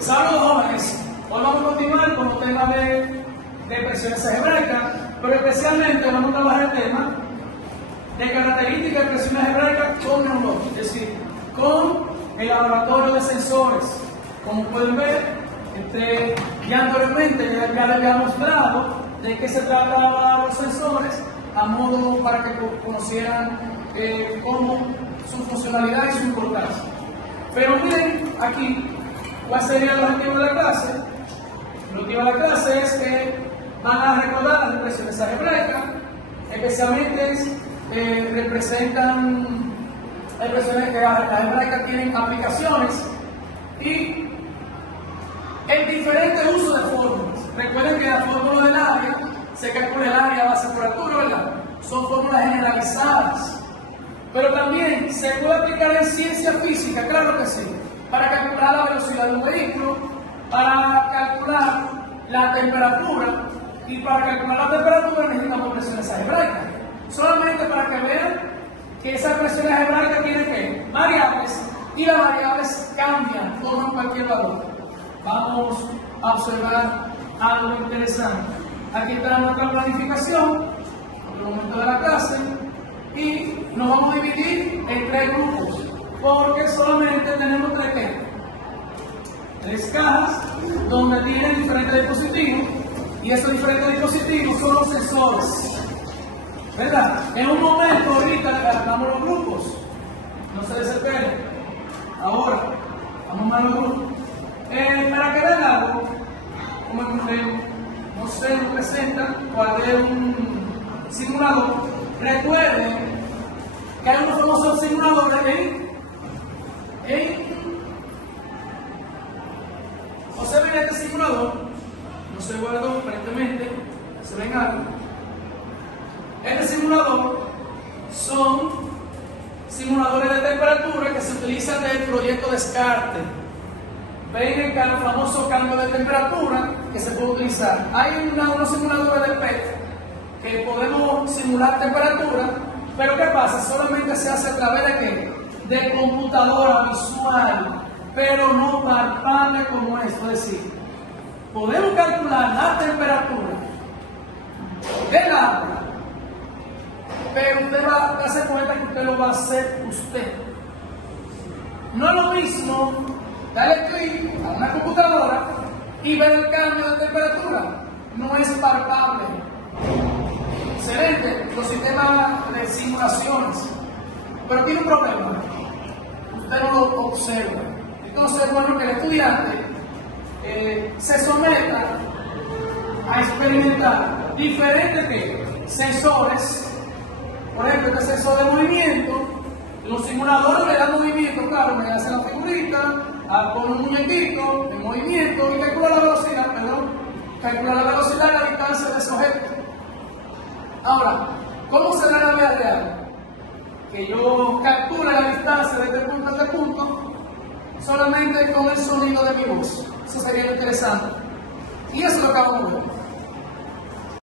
Saludos jóvenes, hoy vamos a continuar con el tema de expresiones algebraicas, pero especialmente vamos a trabajar el tema de características de expresiones algebraicas con neurología, es decir, con el laboratorio de sensores. Como pueden ver, ya anteriormente ya les había mostrado de qué se trataban los sensores, a modo para que conocieran cómo su funcionalidad y su importancia. Pero miren aquí cuál sería el objetivo de la clase. El objetivo de la clase es que van a recordar las expresiones algebraicas, especialmente representan expresiones que algebraicas tienen aplicaciones y el diferente uso de fórmulas. Recuerden que la fórmula del área se calcula el área base por altura, ¿verdad? Son fórmulas generalizadas. Pero también se puede aplicar en ciencia física, claro que sí, para calcular la velocidad de un vehículo, para calcular la temperatura, y para calcular la temperatura necesitamos expresiones algebraicas. Solamente para que vean que esas expresiones algebraicas tienen que variables, y las variables cambian, toman cualquier valor. Vamos a observar algo interesante. Aquí está nuestra planificación, en el momento de la clase, y nos vamos a dividir en tres grupos, porque solamente tenemos tres cajas donde tienen diferentes dispositivos, y esos diferentes dispositivos son los sensores, ¿verdad? En un momento ahorita le adaptamos los grupos, no se desesperen. Ahora vamos a los grupos. Para que vean algo, como no se nos presenta cuál es un simulador. Recuerden que hay unos famosos simuladores José mira este simulador, no se guardó aparentemente, se ven algo. Este simulador son simuladores de temperatura que se utilizan del proyecto Descartes. Ven el famoso cambio de temperatura que se puede utilizar. Hay unos simuladores de PET que podemos simular temperatura, pero ¿qué pasa? Solamente se hace a través de ¿qué? De computadora visual, pero no palpable como esto. Es decir, podemos calcular la temperatura del agua, pero usted va a darse cuenta que usted lo va a hacer usted. No es lo mismo darle clic a una computadora y ver el cambio de temperatura. No es palpable. Excelente los sistemas de simulaciones, pero tiene un problema. Usted no lo observa. Entonces es bueno que el estudiante se someta a experimentar diferentes sensores. Por ejemplo, este sensor de movimiento, los simuladores le dan movimiento, claro, me hacen la figurita, ponen un muñequito en movimiento y calcula la velocidad, calcula la velocidad y la distancia de ese objeto. Ahora, ¿cómo será la vida real? Que yo calcule la distancia de este punto a este punto solamente con el sonido de mi voz. Eso sería interesante. Y eso es lo que vamos a ver.